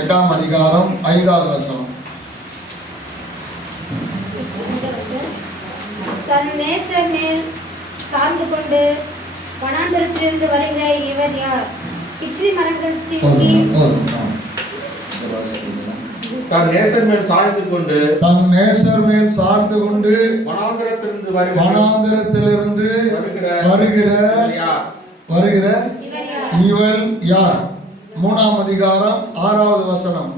8ஆம் அதிகாரம் 5வது வசனம். தன் நேசர் மேல் சார்ந்து கொண்டு வனாந்தரத்திலிருந்து வருகிற இவர் யார்? கிச்சிலி மரத்தின் கீழ் தன் நேசர் மேல் சார்ந்து கொண்டு வனாந்தரத்திலிருந்து வருகிற இவள் யார்? 3ஆம் அதிகாரம் 6வது வசனம்.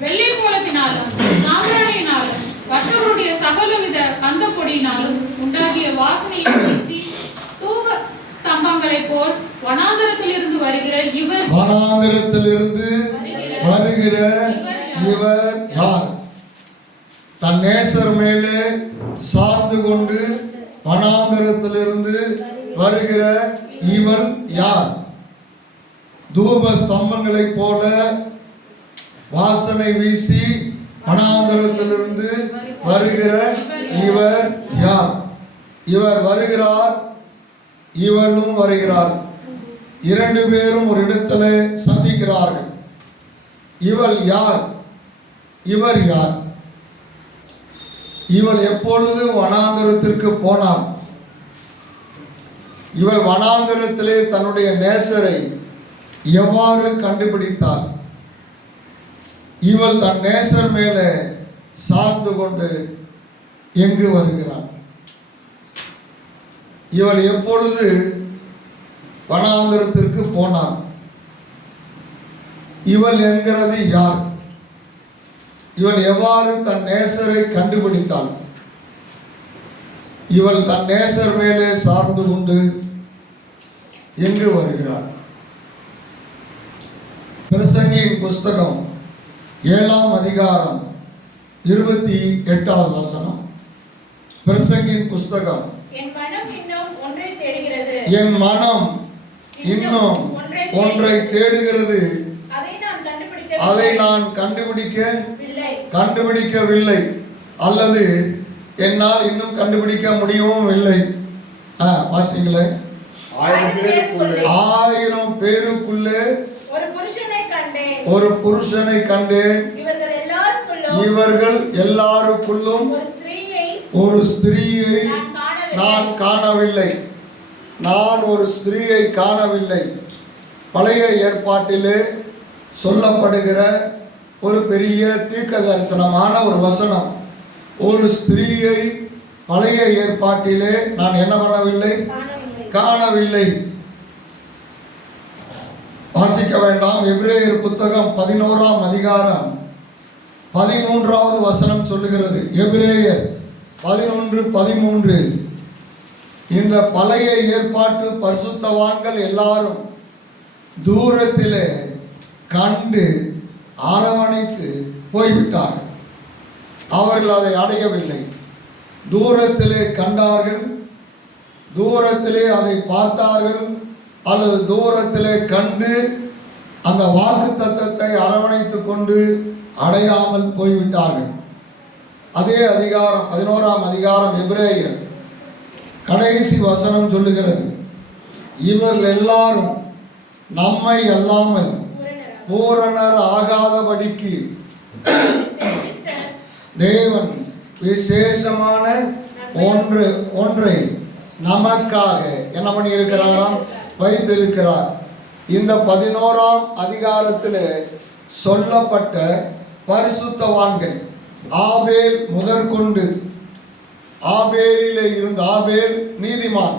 வெள்ளை போலத்தினாலும் சாம்பிராணியினாலும் வட்டருடைய சகலவித கந்தப்பொடியினாலும் உண்டாகிய வாசனையை வீசி தூப ஸ்தம்பங்களை போல் வனாந்தரத்திலிருந்து வருகிற இவர் யார்? தன் நேசர் மேலே சார்ந்து கொண்டு வனாந்தரத்திலிருந்து வருகிற இவள் யார்? தூப ஸ்தம்பங்களை போல வாசனை வீசி வனாந்தரத்திலிருந்து வருகிற இவர் யார்? இவர் வருகிறார், இவளும் வருகிறார். 2 பேரும் ஒரு இடத்துல சந்திக்கிறார்கள். இவள் யார்? இவர் யார்? இவள் எப்பொழுது வனாந்தரத்திற்கு போனார்? இவள் வனாந்தரத்திலே தன்னுடைய நேசரை எவ்வாறு கண்டுபிடித்தார்? இவள் தன் நேசர் மேலே சார்ந்து கொண்டு எங்கு வருகிறார்? இவள் எப்பொழுது வனாந்தரத்திற்கு போனார்? இவள் என்கிறது யார்? இவள் எவ்வாறு தன் நேசரை கண்டுபிடித்தாள்? இவள் தன் நேசர் மேலே சார்ந்து கொண்டு எங்கு வருகிறார்? பிரசங்கியின் புஸ்தகம் 7ஆம் அதிகாரம் 28வது வசனம். பிரசங்கியின் புஸ்தகம். என் மனம் இன்னும் ஒன்றை தேடுகிறது, அதை நான் கண்டுபிடிக்கவில்லை, அல்லது என்னால் இன்னும் கண்டுபிடிக்க முடியவும் இல்லை. வாசிங்களே. 1000 பேருக்குள்ளே ஒரு புருஷனை கண்டேன். இவர்கள் எல்லாருக்குள்ளும் ஒரு ஸ்திரீயை நான் காணவில்லை. நான் ஒரு ஸ்திரீயை காணவில்லை. பழைய ஏற்பாட்டிலே சொல்லப்படுகிற ஒரு பெரிய தீர்க்க தரிசனமான ஒரு வசனம். ஒரு ஸ்திரீயை பழைய ஏற்பாட்டிலே நான் என்ன பண்ணவில்லை? காணவில்லை. வாசிக்க வேண்டாம். எபிரேயர் புத்தகம் 11ஆம் அதிகாரம் 13வது வசனம் சொல்லுகிறது. எபிரேயர் 11:13. இந்த பழைய ஏற்பாட்டு பரிசுத்தவான்கள் எல்லாரும் தூரத்திலே கண்டு அரவணைத்து போய்விட்டார்கள். அவர்கள் அதை அடையவில்லை. தூரத்திலே கண்டார்கள், தூரத்திலே அதை பார்த்தார்கள், அல்லது தூரத்திலே கண்டு அந்த வாக்கு தத்தத்தை அரவணைத்து கொண்டு அடையாமல் போய்விட்டார்கள். அதே அதிகாரம் 11ஆம் அதிகாரம் எபிரேயர் கடைசி வசனம் சொல்லுகிறது, இவர்கள் எல்லாரும் நம்மை அல்லாமல் பூரணர் ஆகாதபடிக்கு தேவன் விசேஷமான ஒன்றை நமக்காக என்ன பண்ணி இருக்கிறாராம்? வைத்திருக்கிறார். இந்த 11ஆம் அதிகாரத்தில் சொல்லப்பட்ட பரிசுத்தவான்கள் ஆபேல் முதற்கொண்டு, ஆபேலிலே இருந்த ஆபேல் நீதிமான்,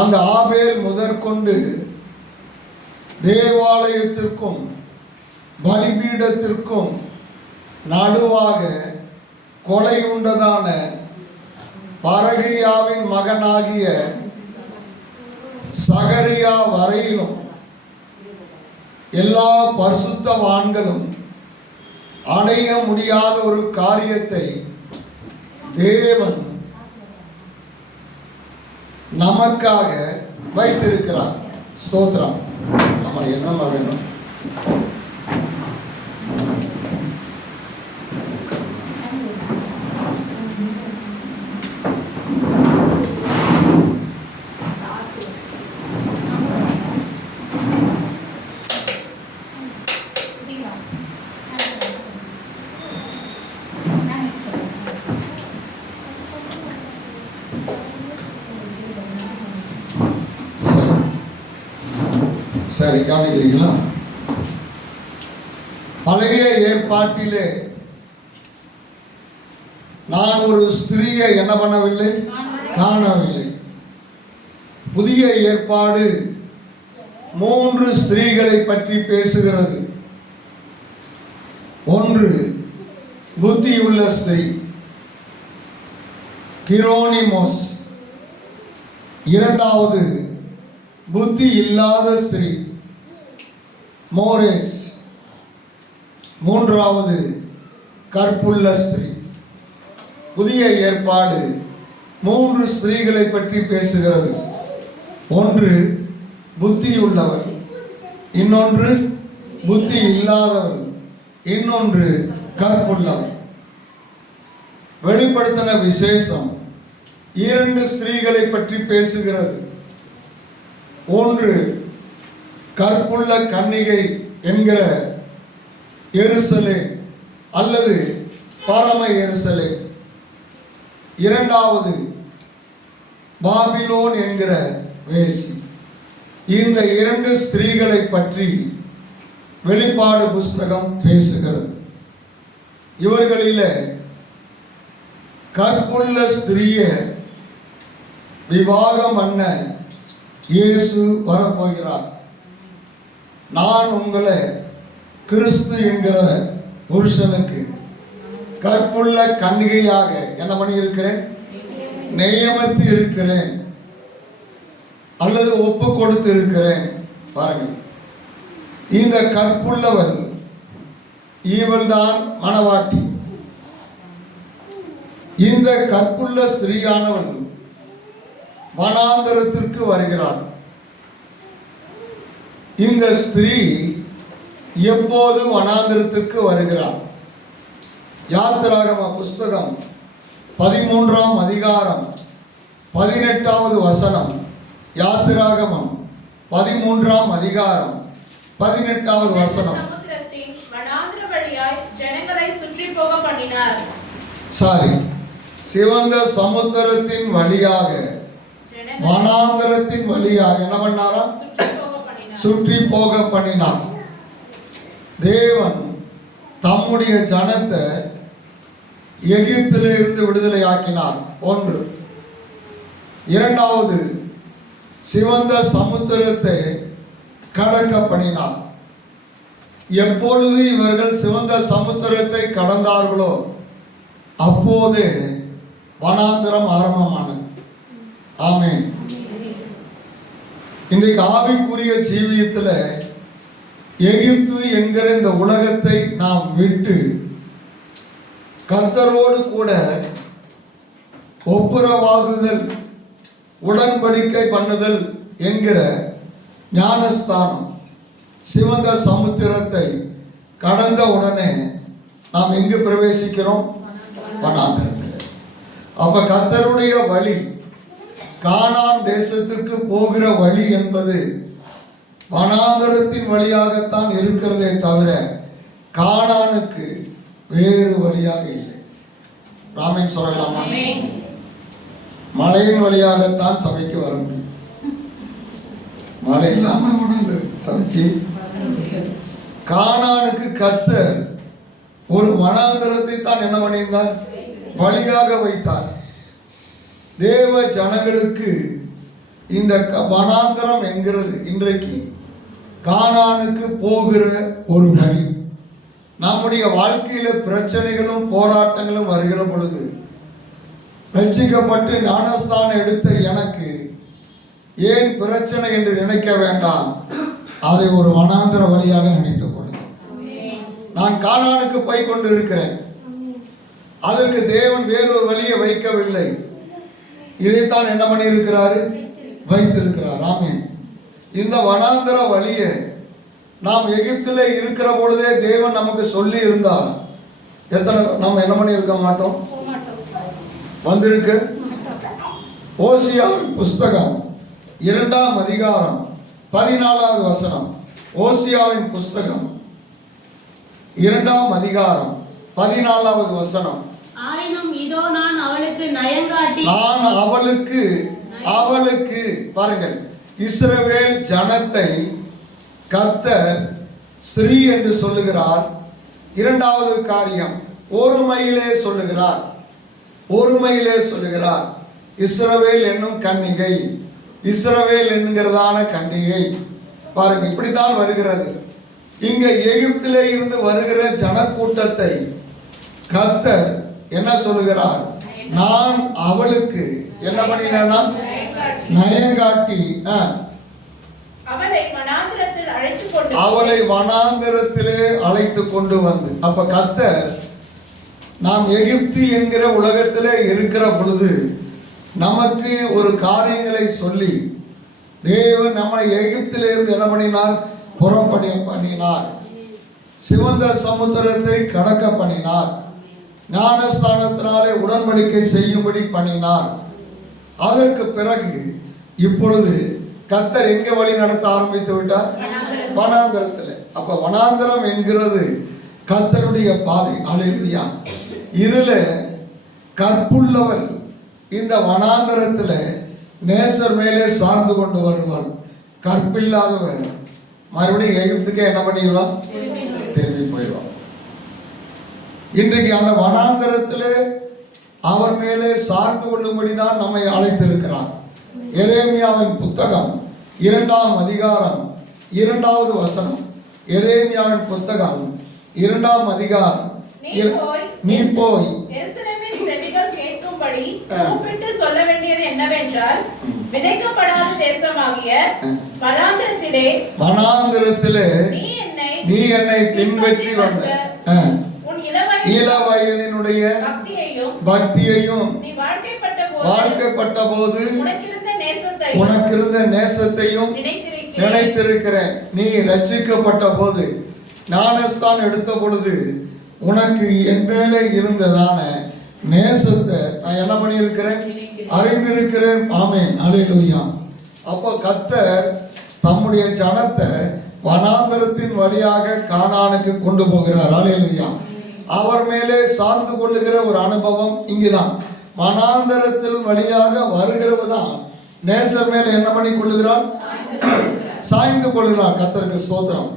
அந்த ஆபேல் முதற்கொண்டு தேவாலயத்திற்கும் பலிபீடத்திற்கும் நடுவாக கொலை உண்டதான பரகியாவின் மகனாகிய சகரியா வரையிலும் எல்லா பரிசுத்தவான்களும் அடைய முடியாத ஒரு காரியத்தை தேவன் நமக்காக வைத்திருக்கிறார். ஸ்தோத்திரம். நம்ம என்ன வேணும்? சரி, கவனிக்கிறீங்களா? பழைய ஏற்பாட்டிலே நான் ஒரு ஸ்திரீயை என்ன பண்ணவில்லை, காணவில்லை. புதிய ஏற்பாடு 3 ஸ்திரீகளை பற்றி பேசுகிறது. ஒன்று புத்தியுள்ள ஸ்திரீ, கிரோனிமோஸ். இரண்டாவது புத்தி இல்லாத ஸ்திரீ, மோரேஸ். மூன்றாவது கற்புள்ள ஸ்திரீ. புதிய ஏற்பாடு 3 ஸ்திரீகளை பற்றி பேசுகிறது. ஒன்று புத்தியுள்ளவர், இன்னொன்று புத்தி இல்லாதவர், இன்னொன்று கற்புள்ளவர். வெளிப்படுத்தின விசேஷம் 2 ஸ்திரீகளை பற்றி பேசுகிறது. ஒன்று கற்புள்ள கன்னிகை என்கிற எருசலேம் அல்லது பரம எருசலேம். இரண்டாவது பாபிலோன் என்கிற வேசி. இந்த 2 ஸ்திரீகளை பற்றி வெளிப்பாடு புஸ்தகம் பேசுகிறது. இவர்களிலே கற்புள்ள ஸ்திரீயை விவாகம் பண்ண இயேசு வரப்போகிறார். நான் உங்களை கிறிஸ்து என்கிற புருஷனுக்கு கற்புள்ள கன்னிகையாக என்ன பண்ணி இருக்கிறேன், நியமித்து இருக்கிறேன் அல்லது ஒப்பு கொடுத்து இருக்கிறேன். பாருங்கள், இந்த கற்புள்ளவள் இவள்தான் மணவாட்டி. இந்த கற்புள்ள ஸ்திரீயானவள் வனாந்தரத்திற்கு வருகிறாள். இந்த ஸ்திரீ எப்போது வனாந்தரத்திற்கு வருகிறாள்? யாத்திராகம புஸ்தகம் 13ஆம் அதிகாரம் 18வது வசனம். யாத்திராகமம் 13ஆம் அதிகாரம் 18வது வசனம். சமுத்திரத்தின் வனாந்திர வழியாய் ஜனங்களை சுற்றி போக பண்ணினார். சிவந்த சமுத்திரத்தின் வழியாக வனாந்தரத்தின் வழியாக என்ன பண்ணாரா? சுற்றி போக பண்ணினார். தேவன் தம்முடைய ஜனத்தை எகிப்திலிருந்து விடுதலை ஆக்கினார். ஒன்று. இரண்டாவது, சிவந்த சமுத்திரத்தை கடக்க பண்ணினார். எப்பொழுது இவர்கள் சிவந்த சமுத்திரத்தை கடந்தார்களோ அப்போது வனாந்தரம் ஆரம்பமானது. ஆமென். இன்றைக்கு ஆவிக்குரிய ஜீவியத்தில் எகிப்து என்கிற இந்த உலகத்தை நாம் விட்டு கர்த்தரோடு கூட ஒப்புரவாகுதல், உடன்படிக்கை பண்ணுதல் என்கிற ஞானஸ்தானம், சிவந்த சமுத்திரத்தை கடந்த உடனே நாம் எங்கு பிரவேசிக்கிறோம்? வனாந்தரத்தில். அப்ப கர்த்தருடைய வழி, கானான் தேசத்துக்கு போகிற வழி என்பது வனாந்தரத்தின் வழியாகத்தான் இருக்கிறதே தவிர கானானுக்கு வேறு வழியாக இல்லை. ராமன் சொல்லலாமா? மலையின் வழியாகத்தான் சபைக்கு வர முடியும். மழை இல்லாம உணர்ந்து சபைக்கு. கானானுக்கு கர்த்தர் ஒரு வனாந்தரத்தை தான் என்ன பண்ணியிருந்தார்? வழியாக வைத்தார். தேவ ஜனங்களுக்கு இந்த வனாந்தரம் என்கிறது இன்றைக்கு கானானுக்கு போகிற ஒரு வழி. நம்முடைய வாழ்க்கையில பிரச்சனைகளும் போராட்டங்களும் வருகிற பொழுது ரட்சிக்கப்பட்டு ஞானஸ்தானம் எடுத்த எனக்கு ஏன் பிரச்சனை என்று நினைக்க வேண்டாம். அதை ஒரு வனாந்தர வழியாக நினைத்துக் கொள்ளுங்கள். நான் கானானுக்கு போய் கொண்டு இருக்கிறேன். அதற்கு தேவன் வேறொரு வழியை வைக்கவில்லை. இதைத்தான் என்ன பண்ணி இருக்கிறாரு? வைத்திருக்கிறார். ஆமென். இந்த வனாந்தர வழியை நாம் எகிப்திலே இருக்கிற பொழுதே தேவன் நமக்கு சொல்லி இருந்தார். எத்தனை நம்ம என்ன பண்ணி இருக்க மாட்டோம்? வந்திருக்கு. ஓசியாவின் புஸ்தகம் 2ஆம் அதிகாரம் 14வது வசனம். ஓசியாவின் புஸ்தகம் 2ஆம் அதிகாரம் 14வது வசனம். ஆயினும் இதோ நான் அவளுக்கு நயங்காட்டி, நான் அவளுக்கு பாருங்கள், இஸ்ரவேல் ஜனத்தை கர்த்தர் ஸ்ரீ என்று சொல்லுகிறார். இரண்டாவது காரியம் ஒருமையிலே சொல்லுகிறார். ஒருமையிலே சொல்லுகிறார். இஸ்ரவேல் என்னும் கன்னிகை, இஸ்ரவேல் என்கிறதான கன்னிகை. பாருங்க, இப்படித்தான் வருகிறது. இங்க எகிப்திலே இருந்து வருகிற ஜனக்கூட்டத்தை கர்த்தர் என்ன சொல்லுகிறார்? நான் அவளுக்கு என்ன பண்ணினேன்னா நயங்காட்டி அவளை வனாந்திரத்திலே அழைத்து கொண்டு வந்து. அப்ப கர்த்தர் நாம் எகிப்து என்கிற உலகத்திலே இருக்கிற பொழுது நமக்கு ஒரு காரியங்களை சொல்லி தேவன் நம்மை எகிப்திலே இருந்து என்ன பண்ணினார்? புறப்பட பண்ணினார். சிவந்த சமுத்திரத்தை கடக்க பண்ணினார். ஞானஸ்தானத்தினாலே உடன்படிக்கை செய்யும்படி பண்ணினார். அதற்கு பிறகு இப்பொழுது கர்த்தர் எங்க வழி நடத்த ஆரம்பித்து விட்டார்? வனாந்தரத்தில். அப்ப வனாந்தரம் என்கிறது கர்த்தருடைய பாதை. அல்லேலூயா. இதுல கற்புள்ளவர் இந்த வனாந்தரத்தில் நேசர் மேலே சார்ந்து கொண்டு வருவார். கற்பில்லாதவர் மறுபடியும் எகிப்துக்கே என்ன பண்ணிடுவான்? திரும்பி போயிடுவான். இன்றைக்கு அந்த வனாந்தரத்திலே அவர் மேலே சார்ந்து கொள்ளும்படிதான் நம்மை அழைத்திருக்கிறார். எரேமியாவின் புத்தகம் 2ஆம் அதிகாரம் 2வது வசனம். எரேமியாவின் புத்தகம் 2ஆம் அதிகாரம். நீ போய் எருசலேமின் செவிகள் கேட்கும்படி கூப்பிட்டு சொல்ல வேண்டியது என்னவென்றால், விதைக்கப்படாத தேசமாகிய வனாந்திரத்திலே நீ என்னை பின்பற்றி வந்த இள வயதினுடைய பக்தியையும் நீ வாழ்க்கைப்பட்ட போது உனக்கிருந்த நேசத்தையும் நினைத்திருக்கிறேன். நீ ரட்சிக்கப்பட்ட போது ஞானஸ்தானம் எடுத்த பொழுது உனக்கு என் மேலே இருந்ததான நேசத்தை நான் என்ன பண்ணியிருக்கிறேன்? அறிந்திருக்கிறேன். ஆமென். அல்லேலூயா. அப்போ கர்த்தர் தம்முடைய ஜனத்தை வனாந்தரத்தின் வழியாக கானானுக்கு கொண்டு போகிறார். அல்லேலூயா. அவர் மேலே சார்ந்து கொள்ளுகிற ஒரு அனுபவம் இங்குதான். வனாந்தரத்தின் வழியாக வருகிறவதான் நேசர் மேலே என்ன பண்ணி கொள்ளுகிறார்? சாய்ந்து கொள்கிறார். கர்த்தருக்கு ஸ்தோத்திரம்.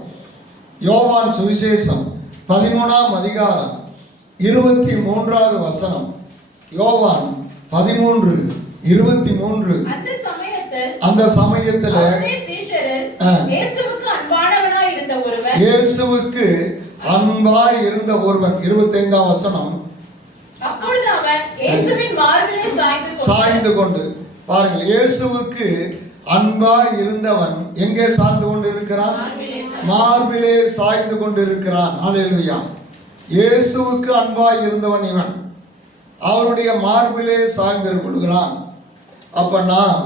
யோவான் சுவிசேஷம் 13ஆம் அதிகாரம் 23வது வசனம். யோவான் 13:23. அந்த சமயத்தில் இயேசுவுக்கு அன்பாய் இருந்த ஒருவன். 25ஆம் வசனம். அப்பொழுது அவன் இயேசுவின் மார்பிலே சாய்ந்து கொண்டு. பாருங்கள், இயேசுவுக்கு அன்பாய் இருந்தவன் எங்கே சாய்ந்து கொண்டு இருக்கிறான்? மார்பிலே சாய்ந்து கொண்டு இருக்கிறான். அல்லேலூயா. இயேசுவுக்கு அன்பாய் இருந்தவன் இவன் அவருடைய மார்பிலே சாய்ந்து கொள்கிறான். அப்ப நாம்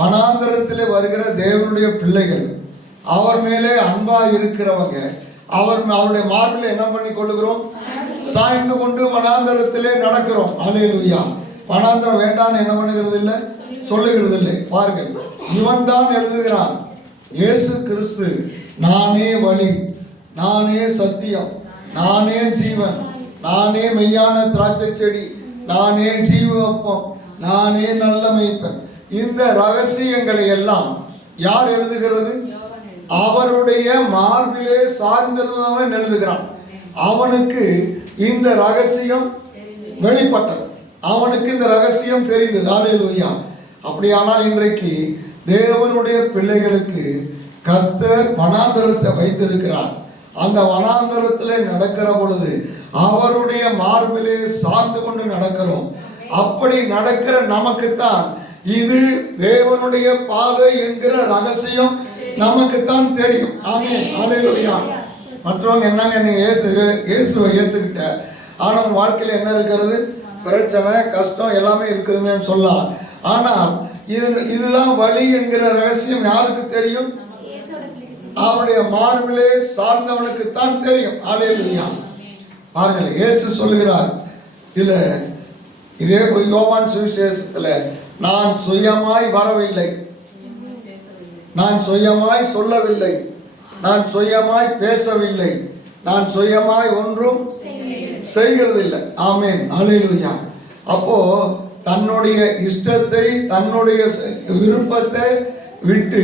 வனாந்தரத்திலே வருகிற தேவனுடைய பிள்ளைகள், அவர் மேலே அன்பாய் இருக்கிறவங்க, அவருடைய மார்பிலே என்ன பண்ணி கொள்ளுகிறோம்? சாய்ந்து கொண்டு வனாந்தரத்திலே நடக்கிறோம். அல்லேலூயா. வனாந்தரம் வேண்டான்னு என்ன பண்ணுகிறது இல்லை, சொல்லுகிறது இல்லை. பாருங்கள், இவன் தான் எழுதுகிறான், இயேசு கிறிஸ்து நானே வழி, நானே சத்தியம், நானே ஜீவன், நானே மெய்யான திராட்சை செடி, நானே ஜீவப்பம், நானே நல்ல மேய்ப்பன். இந்த ரகசியங்களை எல்லாம் யார் எழுதுகிறது? அவருடைய மார்பிலே சார்ந்திருந்தவன் எழுதுகிறான். அவனுக்கு இந்த ரகசியம் வெளிப்பட்டது. அவனுக்கு இந்த ரகசியம் தெரிந்தது. அல்லேலூயா. அப்படியானால் இன்றைக்கு தேவனுடைய பிள்ளைகளுக்கு கர்த்தர் வனாந்தரத்தை வைத்திருக்கிறார். அந்த வனாந்தரத்திலே நடக்கிற பொழுது அவருடைய மார்பிலே சார்ந்து கொண்டு நடக்கிறோம். அப்படி நடக்கிற நமக்குத்தான் இது தேவனுடைய பாதை என்கிற ரகசியம் நமக்குத்தான் தெரியும். ஆமென். அல்லேலூயா. மற்றவங்க என்னங்க, நீ இயேசுவை ஏத்துக்கிட்ட, ஆனா உன் வாழ்க்கையில என்ன இருக்கிறது? பிரச்சனை, கஷ்டம் எல்லாமே இருக்குதுன்னு சொல்லலாம். ஆனால் இதுதான் வழி என்கிற ரகசியம் யாருக்கு தெரியும்? அவருடைய மார்பிலே சார்ந்தவனுக்கு தான் தெரியும். அல்லேலூயா. பாருங்கள், இயேசு சொல்லுகிறார் இல்ல, இதே யோவான் சுவிசேஷத்துல, நான் சுயமாய் வரவில்லை, நான் சுயமாய் சொல்லவில்லை, நான் சுயமாய் பேசவில்லை, நான் சுயமாய் ஒன்றும் செய்கிறதில்லை. ஆமென். அல்லேலூயா. அப்போ தன்னுடைய இஷ்டத்தை, தன்னுடைய விருப்பத்தை விட்டு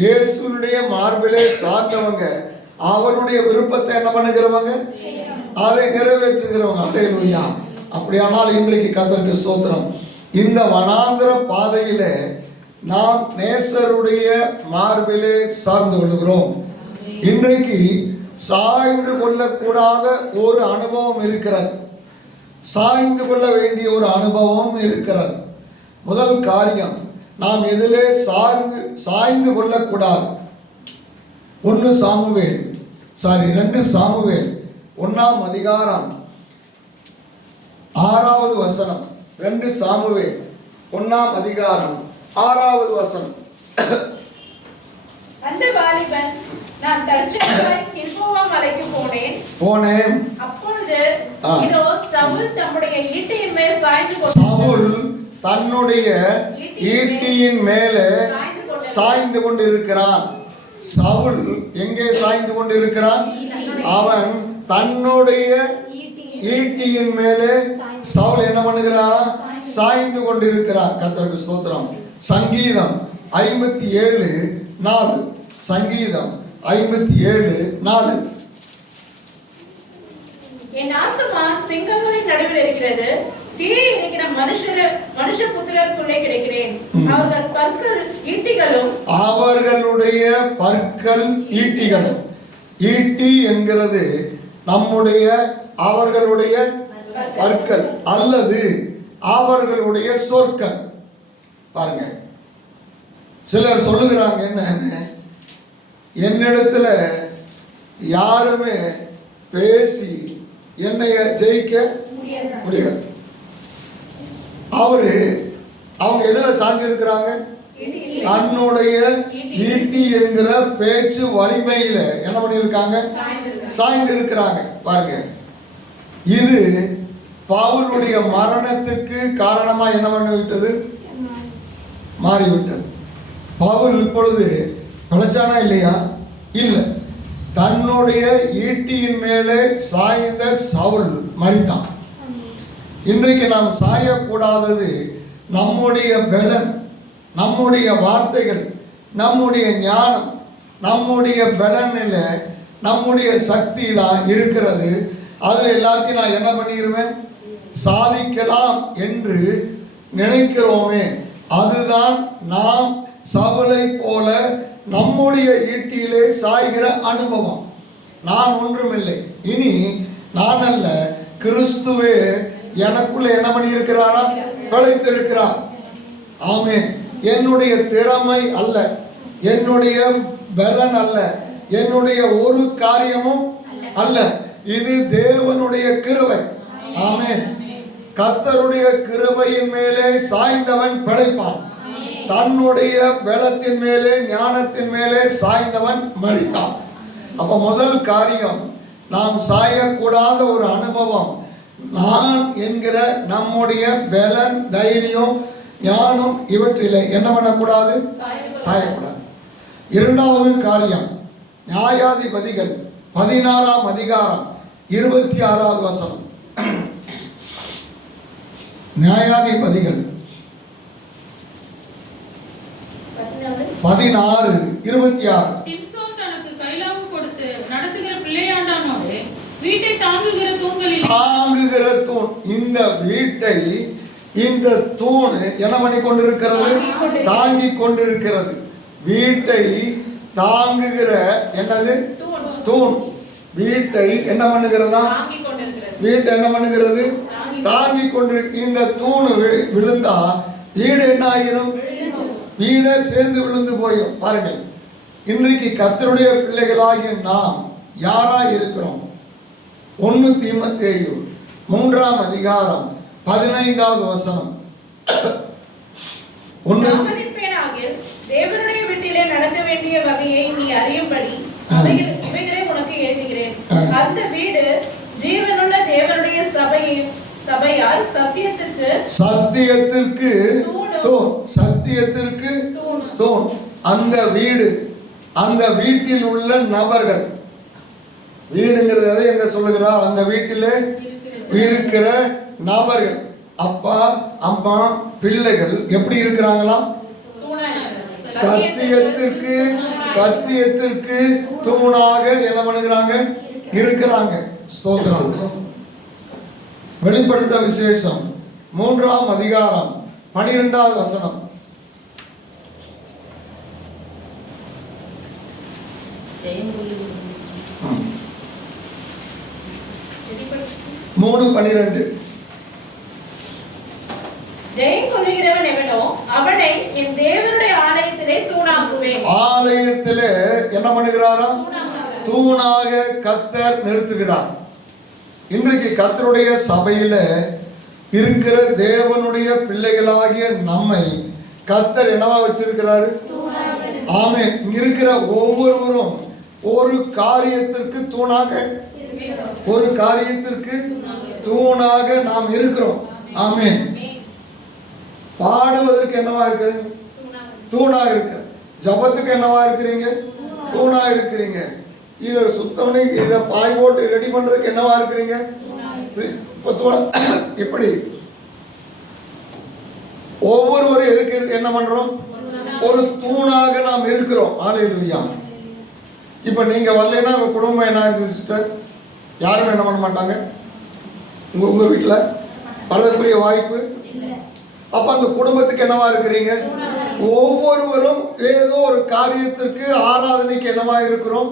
இயேசுடைய மார்பிலே சார்ந்தவங்க அவருடைய விருப்பத்தை என்ன பண்ணுகிறவங்க, அதை நிறைவேற்றுகிறவங்க. அல்லேலூயா. அப்படியானால் இன்றைக்கு கர்த்தருக்கு ஸ்தோத்திரம். இந்த வனாந்திர பாதையில நாம் நேசருடைய மார்பிலே சார்ந்து கொள்கிறோம். இன்றைக்கு சாய்ந்து கொள்ளக்கூடாத ஒரு அனுபவம் இருக்கிறது, சாய்ந்து கொள்ள வேண்டிய ஒரு அனுபவம் இருக்கிறது. முதல் காரியம், நாம் எதிலே சாய்ந்து கொள்ளக்கூடாது. 2 சாமுவேல் 1ஆம் அதிகாரம் 6வது வசனம். 2 சாமுவேல் 1ஆம் அதிகாரம் 6வது வசனம். அந்த வாலிபன், நான் தற்செயலாய் கில்போவா மலைக்கு போனேன். அப்பொழுது இதோ சவுல் தம்முடைய ஈட்டியின் மேல் சவுல் தன்னுடைய ஈட்டியின் மேலே சாய்ந்து கொண்டிருக்கிறான். சவுல் எங்கே சாய்ந்து கொண்டிருக்கிறான்? அவன் தன்னுடைய ஈட்டியின் மேலே சவுல் என்ன பண்ணுகிறாரா? சாய்ந்து கொண்டிருக்கிறார். கர்த்தருக்கு ஸ்தோத்திரம். சங்கீதம் 57:4. சங்கீதம் 57:4. என் ஆத்துமா சிங்கங்களின் நடுவில் இருக்கிறது, தீயை இருக்கிற மனுஷ புத்திரருக்குள்ளே கிடைக்கிறேன். அவர்கள் பற்கள் ஈட்டிகளும். அவர்களுடைய பற்கள் ஈட்டிகளும். ஈட்டி என்கிறது நம்முடைய அவர்களுடைய பற்கள் அல்லது அவர்களுடைய சொற்கள். பாருங்க, சிலர் சொல்லுகிறாங்க, என்ன, என்னிடத்துல யாருமே பேசி என்னைய ஜெயிக்க முடியாது. அவங்க எதுல சார்ந்து இருக்கிறாங்க? தன்னுடைய ஈட்டி என்கிற பேச்சு வலிமையில என்ன பண்ணியிருக்காங்க? சாய்ந்து இருக்கிறாங்க. பாருங்க, இது பவுலுடைய மரணத்துக்கு காரணமா என்ன பண்ணிவிட்டது? மாறிவிட்டது. பவுல் இப்பொழுது பிழைச்சானா இல்லையா? இல்லை. தன்னுடைய ஈட்டியின் மேலே சாய்ந்த சவுல் மரித்தான். இன்றைக்கு நாம் சாயக்கூடாதது நம்முடைய பலன், நம்முடைய வார்த்தைகள், நம்முடைய ஞானம், நம்முடைய பலனில் நம்முடைய சக்தி தான் இருக்கிறது. அதில் எல்லாத்தையும் நான் என்ன பண்ணிடுவேன்? சாதிக்கலாம் என்று நினைக்கிறோமே, அதுதான் நாம் சவுலை போல நம்முடைய ஈட்டியிலே சாய்கிற அனுபவம். நான் ஒன்றுமில்லை, இனி நான் அல்ல, கிறிஸ்துவே எனக்குள்ள என்ன பண்ணி இருக்கிறாரா? பிழைத்திருக்கிறார். ஆமென். என்னுடைய திறமை அல்ல, என்னுடைய பலன் அல்ல, என்னுடைய ஒரு காரியமும் அல்ல, இது தேவனுடைய கிருபை. ஆமென். கர்த்தருடைய கிருபையின் மேலே சாய்ந்தவன் பிழைப்பான். தன்னுடைய பலத்தின் மேலே ஞானத்தின் மேலே சாய்ந்தவன் மரித்தான். அப்ப முதல் காரியம், நாம் சாயக்கூடாத ஒரு அனுபவம், நான் என்கிற நம்முடைய பலன், தைரியம், ஞானம் இவற்றிலே என்ன பண்ணக்கூடாது? சாயக்கூடாது. இரண்டாவது காரியம், நியாயாதிபதிகள் 16ஆம் அதிகாரம் 26வது வசனம். நியாயாதிபதிகள் 16:26. சிம்சோன் தனக்கு கைலாகு கொடுத்து நடத்துகிற பிள்ளையாண்டானோடு வீட்டை தாங்குகிற தூண். இந்த வீட்டை, இந்த தூண் என்ன பண்ணி கொண்டிருக்கிறது? தாங்கி கொண்டிருக்கிறது. வீட்டை தாங்குகிற என்னது? தூண். வீட்டை என்ன பண்ணுகிறதா? வீட்டை என்ன பண்ணுகிறது? தாங்கி கொண்டிருக்கு. இந்த தூண் விழுந்தா வீடு என்ன ஆகிரும்? வீடே சேர்ந்து விழுந்து போயிடும். பாருங்கள், இன்றைக்கு கர்த்தருடைய பிள்ளைகளாகிய நாம் யாராய் இருக்கிறோம்? 1 தீமோத்தேயு 3ஆம் அதிகாரம் 15வது வசனம். தேவனுடைய வீட்டிலே நடக்க வேண்டிய வகையை நீ அறியும்படி இவைகளை உனக்கு எழுதுகிறேன். அந்த வீடு ஜீவனுள்ள தேவனுடைய சபையால் சத்தியத்திற்கு தூண். அந்த வீடு, அந்த வீட்டில் உள்ள நபர்கள், வீடுங்கிறது எங்க சொல்லுகிறார்? அந்த வீட்டிலே இருக்கிற நபர்கள், அப்பா, அம்மா, பிள்ளைகள் எப்படி இருக்கிறாங்களாம்? சத்தியத்திற்கு சத்தியத்திற்கு தூணாக என்ன பண்ணுகிறாங்க? இருக்கிறாங்க. ஸ்தோத்திரம். வெளிப்படுத்த விசேஷம் 3ஆம் அதிகாரம் 12வது வசனம். ஜெயம் கொள்ளுகிறவன் 3:12. ஜெயம் கொள்ளுகிறவன் எவனோ அவனை என் தேவனுடைய ஆலயத்திலே தூணாக்குவேன். ஆலயத்திலே என்ன பண்ணுகிறாராம்? தூணாக கர்த்தர் நிறுத்துகிறார். இன்றைக்கு கர்த்தருடைய சபையில இருக்கிற தேவனுடைய பிள்ளைகளாகிய நம்மை கர்த்தர் என்னவா வச்சிருக்கிறாரு? ஆமென். இங்க இருக்கிற ஒவ்வொருவரும் ஒரு காரியத்திற்கு தூணாக நாம் இருக்கிறோம். ஆமென். பாடுவதற்கு என்னவா இருக்கு? தூணாக இருக்கு. ஜபத்துக்கு என்னவா இருக்கிறீங்க? தூணாக இருக்கிறீங்க. இதை சுத்தவனே இதை பாய் போட்டு ரெடி பண்றதுக்கு என்னவா இருக்கிறீங்க? இப்படி ஒவ்வொருவரும் எதுக்கு என்ன பண்றோம்? ஒரு தூணாக நாம் இருக்கிறோம். ஹல்லேலூயா. இப்ப நீங்க வரலைன்னா உங்க குடும்பம் என்ன ஆகுது சிஸ்டர்? யாரும் என்ன பண்ண மாட்டாங்க. உங்க வீட்டுல வரக்கூடிய வாய்ப்பு. அப்ப அந்த குடும்பத்துக்கு என்னவா இருக்கிறீங்க? ஒவ்வொருவரும் ஏதோ ஒரு காரியத்திற்கு ஆராதனைக்கு என்னவா இருக்கிறோம்?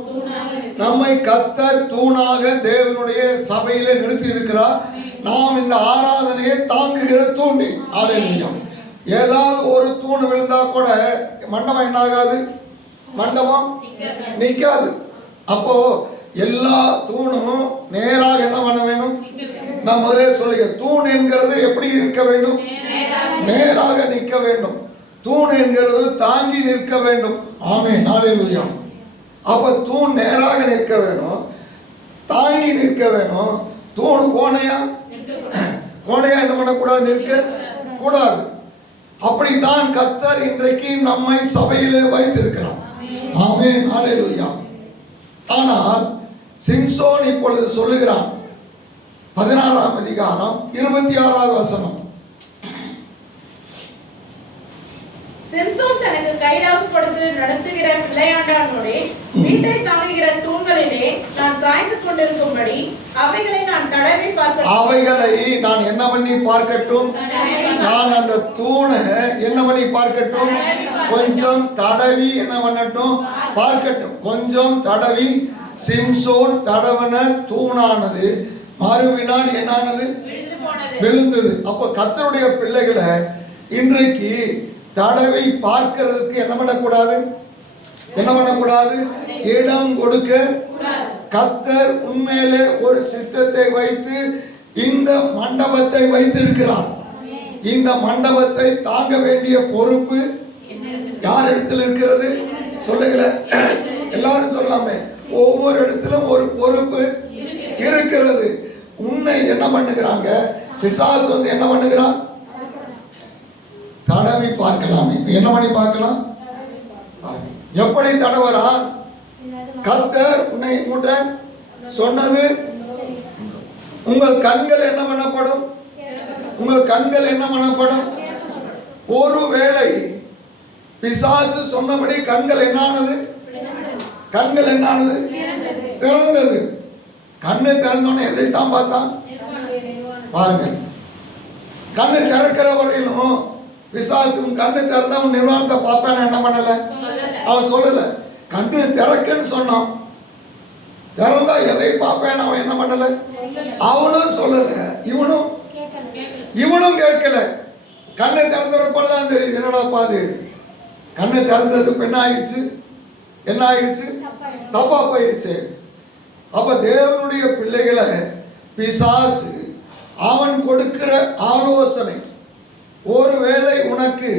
நம்மை கர்த்தர் தூணாக தேவனுடைய சபையில நிறுத்தி இருக்கிறார். நாம் இந்த ஆராதனையை தாங்குகிற தூணி. ஹல்லேலூயா. ஏதாவது ஒரு தூண் விழுந்தா கூட மண்டபம் என்ன ஆகாது? மண்டபம் நிக்காது. அப்போ எல்லா தூணும் நேராக என்ன பண்ண வேணும்? நான் முதலே சொல்லுங்க, தூண் என்கிறது எப்படி இருக்க வேண்டும்? நேராக நிற்க வேண்டும். தூண் என்கிறது தாங்கி நிற்க வேண்டும். ஆமென். ஹல்லேலூயா. அப்ப தூண் நேராக நிற்க வேணும், தாங்கி நிற்க வேணும். தூண் கோணையா என்ன பண்ணக்கூடாது? நிற்க கூடாது. அப்படித்தான் கர்த்தர் இன்றைக்கு நம்மை சபையிலே வைத்திருக்கிறார். ஆமென். ஹல்லேலூயா. ஆனால் சிம்சோன் இப்பொழுது சொல்லுகிறான். 16ஆம் அதிகாரம் 26வது வசனம். சிம்சோன் தனக்கு கைலாவு கொடுத்து நடத்துகிற பிள்ளையாண்டானோடே வீட்டை தாங்குகிற தூண்களிலே நான் சாய்ந்து கொண்டிருக்கும்படி அவைகளை நான் தடவி பார்க்கட்டும். அவைகளை நான் என்ன பண்ணி பார்க்கட்டும்? நான் அந்த தூணை என்ன பண்ணி பார்க்கட்டும்? கொஞ்சம் தடவி என்ன பண்ணட்டும்? பார்க்கட்டும். கொஞ்சம் தடவி. சிம்சோன் தடவன தூணானது மறுவினால் என்னானது? விழுந்தது. அப்ப கர்த்தருடைய பிள்ளைகளை இன்றைக்கு தடவை பார்க்கிறதுக்கு என்ன பண்ணக்கூடாது? இடம் கொடுக்க கர்த்தர் உண்மையிலே ஒரு சித்தத்தை வைத்து இந்த மண்டபத்தை வைத்திருக்கிறார். இந்த மண்டபத்தை தாங்க வேண்டிய பொறுப்பு யார் இடத்துல இருக்கிறது? சொல்லுங்கள, எல்லாரும் சொல்லாமே. ஒவ்வொரு இடத்திலும் ஒரு பொறுப்பு இருக்கிறது. உன்னை என்ன பண்ணுகிறாங்க? பிசாசு வந்து என்ன பண்ணுகிறான்? தடவி பார்க்கலாமே. என்ன பண்ணி பார்க்கலாம்? எப்படி தடவறான்? கர்த்தர் உன்னை சொன்னது, உங்கள் கண்கள் என்ன பண்ணப்படும்? ஒருவேளை பிசாசு சொன்னபடி கண்கள் என்னானது? திறந்தது. கண்ணை திறந்தோன்னே எதைத்தான் பார்த்தான்? பாருங்கள், கண்ணை திறக்கிற வரையிலும் பிசாசு கண்ணை திறந்தவன் நிர்வாணத்தை பார்ப்பான என்ன பண்ணல? அவன் சொல்லல. கண்ணை திறக்குன்னு சொன்னான். திறந்தா எதை பார்ப்பேன் அவன் என்ன பண்ணல? அவனும் சொல்லல, இவனும் கேட்கல. கண்ணை திறந்துறப்பதான் தெரியுது, என்னடா பாது கண்ணை திறந்தது என்ன ஆயிடுச்சு? தப்பா போயிடுச்சு. அப்ப தேவனுடைய பிள்ளைகளை பிசாசு அவன் கொடுக்கிற ஆலோசனை ஒருவேளை உனக்கு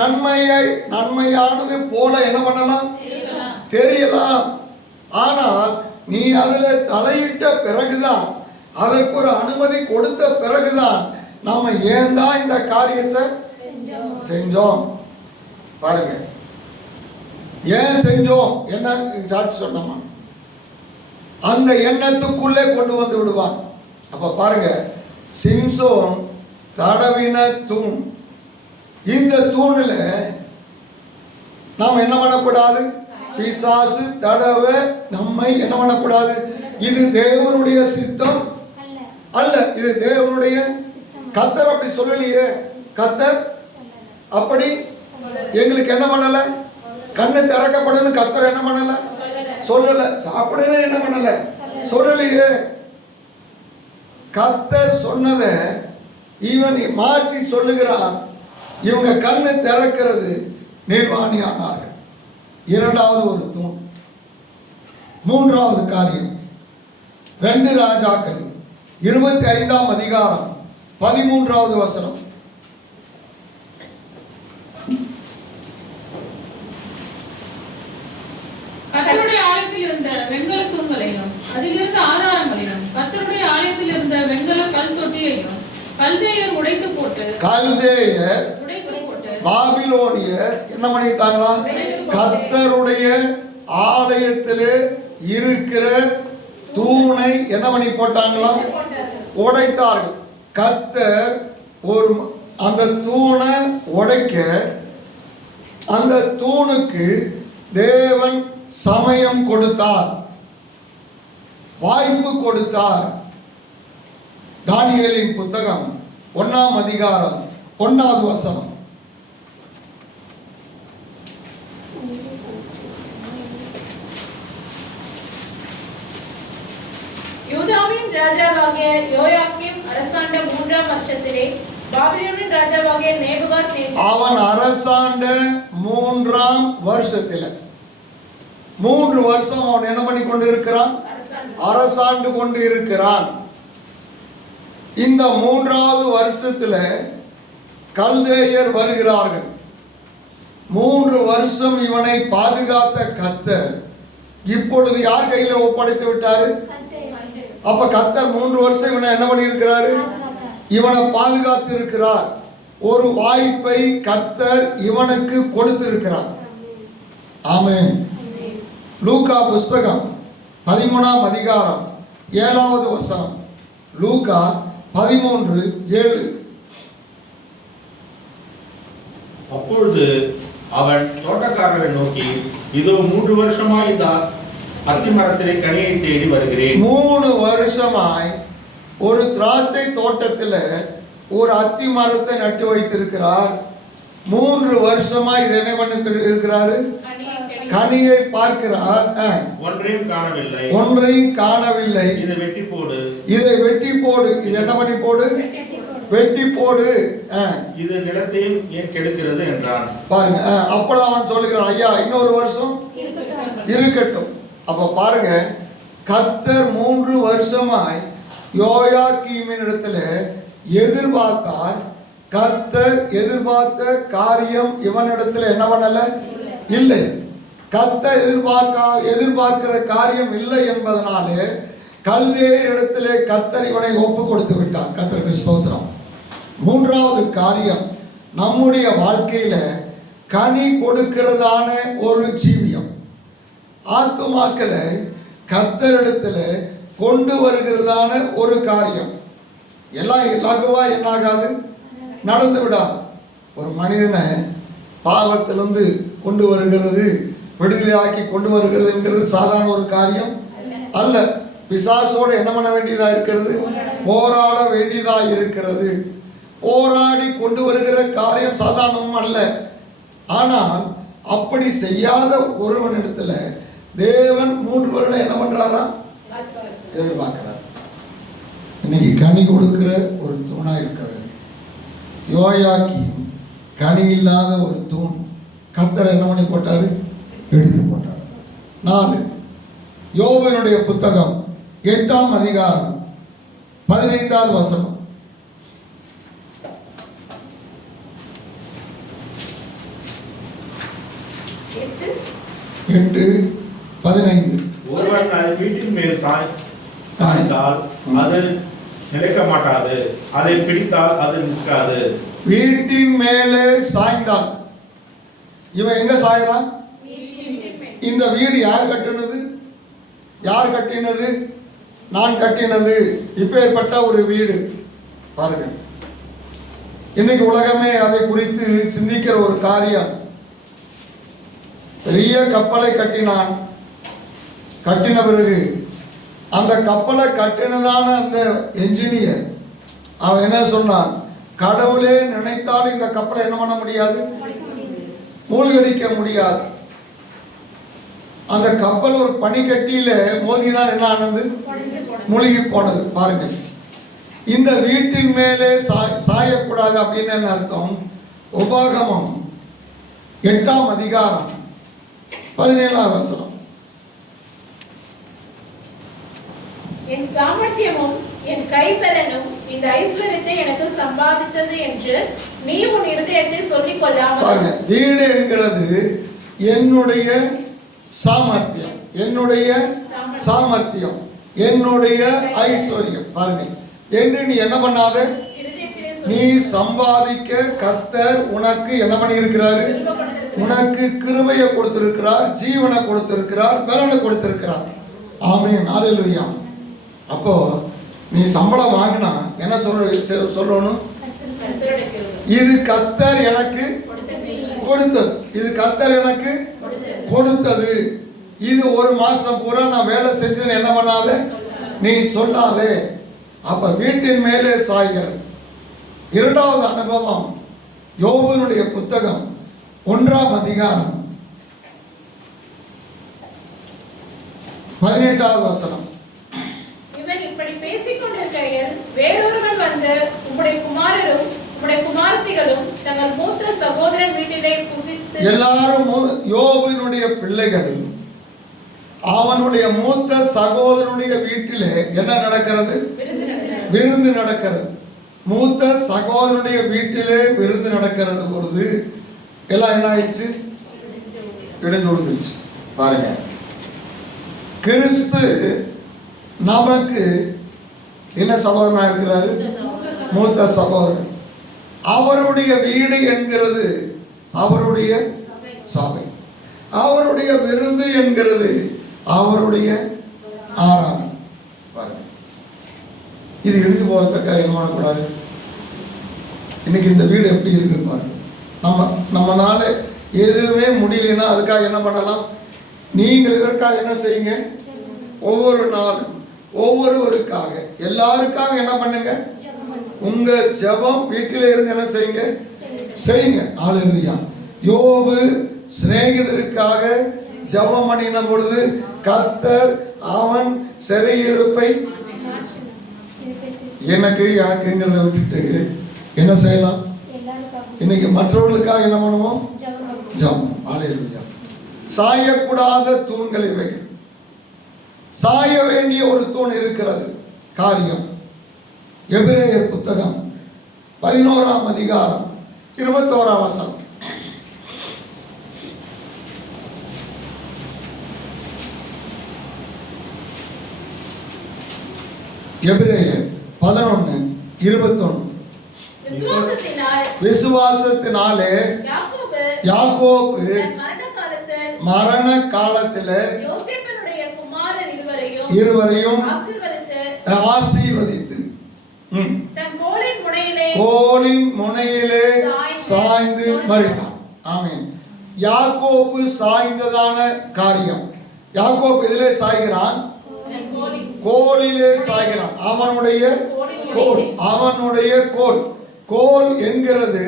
நன்மையானது போல என்ன பண்ணலாம்? தெரியலாம். ஆனால் நீ அதில் தலையிட்ட பிறகுதான், அதற்கு ஒரு அனுமதி கொடுத்த பிறகுதான் நாம ஏன் தான் இந்த காரியத்தை செஞ்சோம். பாருங்க, ஏன் செஞ்சோம் என்ன சாட்சி சொன்னோமா? அந்த எண்ணத்துக்குள்ளே கொண்டு வந்து விடுவான். அப்ப பாருங்க, சிம்சோன் தடவின தூண். இந்த தூணில் நாம் என்ன பண்ணக்கூடாது? பிசாசு தடவை நம்மை என்ன பண்ணக்கூடாது. இது தேவனுடைய சித்தம் அல்ல அல்ல, இது தேவனுடைய. கர்த்தர் அப்படி சொல்லலையே. கர்த்தர் அப்படி எங்களுக்கு என்ன பண்ணல, கண்ணு திறக்கப்படணும். கர்த்தர் என்ன பண்ணல, சொல்லல. சாப்பிடணும் என்ன பண்ணல, சொல்லலையே. கர்த்தர் சொன்னதை இவன் மாற்றி சொல்லுகிறான். இவங்க கண்ணு திறக்கிறது, நிர்வாணியானார்கள். இரண்டாவது ஒரு தூண். மூன்றாவது காரியம் 2 ராஜாக்கள் 25ஆம் அதிகாரம் 13வது வசனம். கர்த்தருடைய ஆலயத்தில் இருந்த வெண்கல தூண்களையும் அதிலிருந்த ஆதாரங்களையும் கர்த்தருடைய ஆலயத்தில் இருந்த வெண்கல கல் தொட்டியையும் கல்தேயர் உடைத்து போட்டு பாபிலோனியர் என்ன பண்ணிட்டாங்களா, கர்த்தருடைய ஆலயத்திலே இருக்கிற தூணை என்ன பண்ணி போட்டாங்களா, உடைத்தார்கள். கர்த்தர் ஒரு அந்த தூணை உடைக்க அந்த தூணுக்கு தேவன் சமயம் கொடுத்தார், வாய்ப்பு கொடுத்தார். தானியேலின் புத்தகம் 1ஆம் அதிகாரம் 1வது வசனம். யூதாவின் ராஜாவாகிய யோயாக்கீம் அரசாண்ட 3ஆம் வருஷத்திலே பாபிலோனின் ராஜாவாகிய நேபுகாத்நேச்சார் அவன் அரசாண்ட 3ஆம் வருஷத்தில 3 வருஷம் அவன் என்ன பண்ணி கொண்டு இருக்கிறான், அரசாண்டு கொண்டு இருக்கிறான். இந்த 3வது வருஷத்துல கல்தேயர் வருகிறார்கள். 3 வருஷம் இவனை பாதுகாத்த கர்த்தர் இப்பொழுது யார் கையில ஒப்படைத்து விட்டாரு. அப்ப கர்த்தர் 3 வருஷம் இவனை என்ன பண்ணி இருக்கிறாரு, இவனை பாதுகாத்து இருக்கிறார். ஒரு வாய்ப்பை கர்த்தர் இவனுக்கு கொடுத்திருக்கிறார். ஆமென். லூக்கா புஸ்தகம் 13ஆம் அதிகாரம் 7வது வசனம். லூக்கா 13:7. அப்பொழுது அவன் தோட்டக்காரரை நோக்கி, இதோ 3 வருஷமாய் இந்த அத்தி மரத்திலே கனியை தேடி வருகிறேன். 3 வருஷமாய் ஒரு திராட்சை தோட்டத்துல ஒரு அத்தி மரத்தை நட்டு வைத்திருக்கிறார். 3 வருஷமாய் இது என்ன பண்ணி இருக்கிறாரு, கனியை பார்க்கிறார். ஒன்றையும் காணவில்லை, ஒன்றையும் காணவில்லை. இதை வெட்டி போடு, இதை வெட்டி போடு. இது என்ன பண்ணி போடு, வெட்டி போடு. இது நிலத்தையும் ஏன் கெடுக்கிறது என்றான். பாருங்க, அப்பதான் அவன் சொல்லுகிறான், ஐயா இன்னொரு வருஷம் இருக்கட்டும். அப்ப பாருங்க, கர்த்தர் 3 வருஷமாய் யோயாக்கீமின் இடத்துல எதிர்பார்த்தார். கர்த்தர் எதிர்பார்த்த காரியம் இவனிடத்துல என்ன பண்ணல, இல்லை. கர்த்தர் எதிர்பார்க்கிற காரியம் இல்லை என்பதனாலே கல்தேயர் இடத்திலே கர்த்தர் இவனை ஒப்பு கொடுத்து விட்டார். கர்த்தருக்கு ஸ்தோத்திரம். 3வது காரியம், நம்முடைய வாழ்க்கையில கனி கொடுக்கிறதான ஒரு ஜீவியம், ஆத்துமாக்களை கர்த்தரிடத்துல கொண்டு வருகிறதான ஒரு காரியம். எல்லாம் இலகுவா என்னாகாது, நடந்து விடாது. ஒரு மனிதனை பாவத்திலிருந்து கொண்டு வருகிறது, விடுதலையாக்கி கொண்டு வருகிறது என்கிறது சாதாரண ஒரு காரியம் அல்ல. பிசாசோடு என்ன பண்ண வேண்டியதா இருக்கிறது, போராட வேண்டியதா இருக்கிறது. போராடி கொண்டு வருகிற காரியம் சாதாரணமும் அல்ல. ஆனால் அப்படி செய்யாத ஒருவனிடத்துல தேவன் 3 வருடம் என்ன பண்றாரா, எதிர்பார்க்கிறார். இன்னைக்கு கனி கொடுக்கிற ஒரு தூணா இருக்க வேண்டும். யோயாக்கி கனி இல்லாத ஒரு தூண். கர்த்தர் என்ன பண்ணி போட்டாரு, எடுத்து போட்டார். 4 யோபனுடைய புத்தகம் 8ஆம் அதிகாரம் 15வது வசனம். 8:15. ஒருவன் அது வீட்டின் மேல் சாய்ந்தால் அது நிலைக்க மாட்டாது, அதை பிடித்தால் அது நிற்காது. வீட்டின் மேலே சாய்ந்தால், இவன் எங்க சாயறான், இந்த வீடு யார் கட்டினது, யார் கட்டினது, நான் கட்டினது. இப்பேற்பட்ட ஒரு வீடு பாருங்க. இன்னைக்கு உலகமே அதை குறித்து சிந்திக்கிற ஒரு காரியம். பெரிய கப்பலை கட்டினான். கட்டின பிறகு அந்த கப்பலை கட்டினதான அந்த என்ஜினியர் அவன் என்ன சொன்னான், கடவுளே நினைத்தால் இந்த கப்பலை என்ன பண்ண முடியாது, மூழ்கடிக்க முடியாது. அந்த கப்பல் ஒரு பனிக்கட்டியில மோதிதான் என்ன ஆனது, மூழ்கி போனது. பாருங்கள், இந்த வீட்டின் மேலே சாயக்கூடாது அப்படின்னு என்ன அர்த்தம்? உபாகமம் 8ஆம் அதிகாரம் 17ஆம் வசனம். என் சாமர்த்தியமும் என் கைபலனும் இந்த ஐஸ்வர்யத்தை எனக்கு சம்பாதித்தது என்று நீ உன் இருதயத்தை சொல்லிக் கொள்ளாமல். பாருங்க, வீடு என்கிறது என்னுடைய சாமர்த்தியம், என்னுடைய சாமர்த்தியம், என்னுடைய ஐஸ்வர்யம். பாருங்க, என்று நீ என்ன பண்ணாத, நீ சம்பாதிக்க கர்த்தர் உனக்கு என்ன பண்ணி இருக்கிறாரு, உனக்கு கிருபையை கொடுத்திருக்கிறார், ஜீவனை கொடுத்திருக்கிறார், பலனை கொடுத்திருக்கிறார். ஆமென், ஹல்லேலூயா. அப்போ நீ சம்பளம் வாங்கினா என்ன சொல்லணும், இது கர்த்தர் எனக்கு கொடுத்தது, இது கர்த்தர் எனக்கு கொடுத்தது. இது ஒரு மாசம் பூரா நான் வேலை செஞ்சது என்ன பண்ணாத, நீ சொல்லாதே. அப்ப வீட்டின் மேலே சாய்கிறது. இரண்டாவது அனுபவம் யோபுனுடைய புத்தகம் 1ஆம் அதிகாரம் 18ஆவது வசனம். இவன் இப்படி பேசிக் கொண்டிருக்கையில் வேறொருவன் வந்து, உம்முடைய குமாரரும் உம்முடைய குமாரத்திகளும் தங்கள் மூத்த சகோதரன் வீட்டிலே புசித்து. எல்லாரும் யோபுனுடைய பிள்ளைகள் அவனுடைய மூத்த சகோதரனுடைய வீட்டிலே என்ன நடக்கிறது, விருந்து நடக்கிறது. மூத்த சகோதரனுடைய வீட்டிலே விருந்து நடக்கிறது பொழுது எல்லாம் என்ன ஆயிடுச்சு, இடைஞ்சொடுந்துச்சு. பாருங்க, கிறிஸ்து நமக்கு என்ன சகோதரனா இருக்கிறாரு, மூத்த சகோதரன். அவருடைய வீடு என்கிறது அவருடைய சபை, அவருடைய விருந்து என்கிறது அவருடைய ஆராதனை. பாருங்க, இது இடிஞ்சு போகிறதுக்காக என்ன பண்ணக்கூடாது. இன்னைக்கு இந்த வீடு எப்படி இருக்கு பாருங்க. நம்மனால எதுவுமே முடியலன்னா அதுக்காக என்ன பண்ணலாம், நீங்கள் இதற்காக என்ன செய்யுங்க, ஒவ்வொரு நாளும் ஒவ்வொருவருக்காக எல்லாருக்காக என்ன பண்ணுங்க, உங்க ஜெபம் வீட்டில இருந்து என்ன செய்யுங்க, செய்யுங்க. ஹல்லேலூயா. யோபு சிநேகிதருக்காக ஜெபம் பண்ணின பொழுது கர்த்தர் அவன் சிறையிருப்பை எனக்குங்கிறத விட்டுட்டு என்ன செய்யலாம், இன்னைக்கு மற்றவர்களுக்காக என்ன பண்ணுவோம், ஜெபம். ஹல்லேலூயா. சாயக்கூடாத தூண்கள் இவைகள். சாய வேண்டிய ஒரு தூண் இருக்கிறது, காரியம். எபிரேயர் புத்தகம் 11ஆம் அதிகாரம் 21ஆம் வசனம். எபிரேயர் 11:21. விசுவாசத்தினாலே யாக்கோபு மரண காலத்தில் இருவரையும் ஆசீர்வதித்து கோலின் முனையிலே சாய்ந்து மரித்தான். ஆமென். யாக்கோபு சாய்ந்ததான காரியம். யாக்கோபு இதிலே சாய்கிறான், கோலிலே சாய்கிறான். அவனுடைய கோல், அவனுடைய கோல். கோல் என்கிறது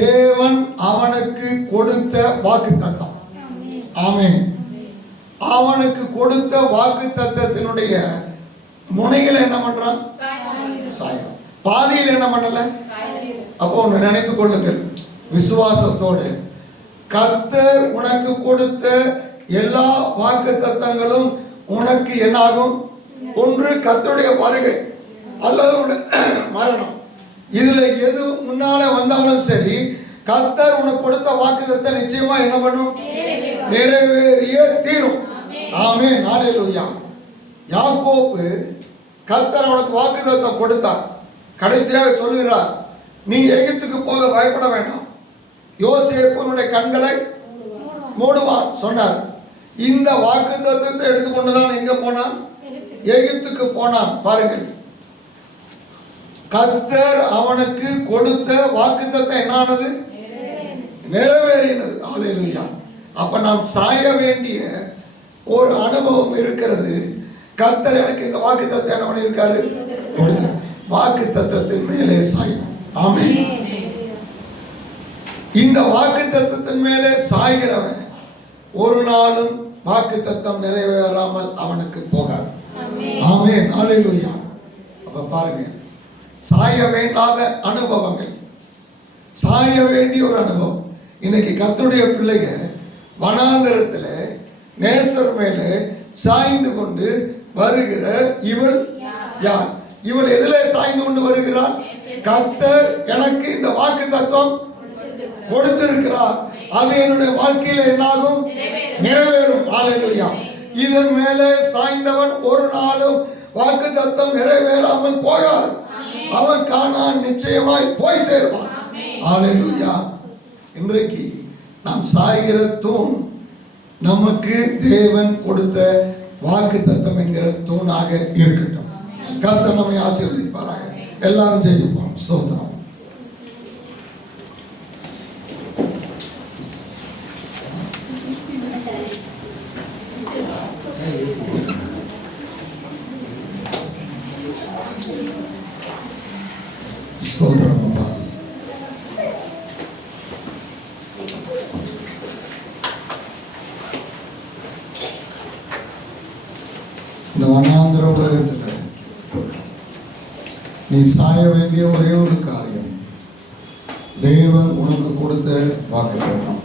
தேவன் அவனுக்கு கொடுத்த வாக்குத்தத்தம். ஆமென். அவனுக்கு கொடுத்த வாக்குத்தத்தத்தினுடைய முனையில் என்ன பண்றான், சாய்கிறான். பாதியில் என்ன பண்ணல. அப்போ ஒன்று நினைத்துக் கொள்ளுங்கள், விசுவாசத்தோடு கர்த்தர் உனக்கு கொடுத்த எல்லா வாக்குத்தத்தங்களும் உனக்கு என்னாகும், ஒன்று கர்த்தருடைய வருகை அல்லது மரணம். இதுல எது முன்னால வந்தாலும் சரி, கர்த்தர் உனக்கு கொடுத்த வாக்குத்தத்தை நிச்சயமா என்ன பண்ணும், நிறைவேறிய தீரும். ஆமென், ஹல்லேலூயா. யாக்கோபு கர்த்தர் அவனுக்கு வாக்குத்தத்தம் கொடுத்தார். கடைசியாக சொல்லுகிறார், நீ எகிப்துக்கு போக பயப்பட வேண்டாம், யோசேப்பு உன்னுடைய கண்களை மூடுவான் சொன்னார். இந்த வாக்குத்தத்தத்தை எடுத்துக்கொண்டுதான் எங்க போனான், எகிப்துக்கு போனான். பாருங்கள், கர்த்தர் அவனுக்கு கொடுத்த வாக்குத்தத்தம் என்னானது, நிறைவேறினது. ஹல்லேலூயா. அப்ப நாம் சாய வேண்டிய ஒரு அனுபவம் இருக்கிறது. கர்த்தர் எனக்கு இந்த வாக்கு தத்தம் என்ன பண்ணியிருக்காரு? வாக்கு தத்தத்தின் மேலே சாயும். ஆமென். இந்த வாக்கு தத்தத்தின் மேலே சாய்கிறவன் ஒரு நாளும் வாக்கு தத்தம் நிறைவேறாமல் அவனுக்கு போகாது. ஆமென். ஹல்லேலூயா. அப்ப பாருங்க, சாய வேண்டாத அனுபவங்கள், சாய வேண்டிய ஒரு அனுபவம். இன்னைக்கு கர்த்தருடைய பிள்ளைங்க வனாந்தரத்தில் நேசர் மேலே சாய்ந்து கொண்டு வருகிற இவள் யார்? இவள் எதிலே சாய்ந்து கொண்டு வருகிறார்? கர்த்தர் எனக்கு இந்த வாக்கு தத்துவம் கொடுத்திருக்கிறார், அது என்னுடைய வாழ்க்கையில என்னாகும்? நிறைவேறும். ஹல்லேலூயா. இதன் மேலே சாய்ந்தவன் ஒரு நாளும் வாக்கு தத்தம் நிறைவேறாமல் போகாது. அவன் கானான் நிச்சயமாய் போய் சேர்வான். ஹல்லேலூயா. இன்றைக்கு நாம் சாய்கிற தூண் நமக்கு தேவன் கொடுத்த வாக்கு தத்தம் என்கிற தூணாக இருக்கட்டும். கர்த்தர் நம்மை ஆசீர்வதிப்பாராக. எல்லாரும் ஜெயிப்போம். ஸ்தோத்திரம். ஸ்தோத்திரம் அப்பா. இந்த வண்ணாந்திர உலகத்தில் நீ சாய வேண்டிய ஒரே ஒரு காரியம், தேவன் உனக்கு கொடுத்த வாக்குத்தத்தம்.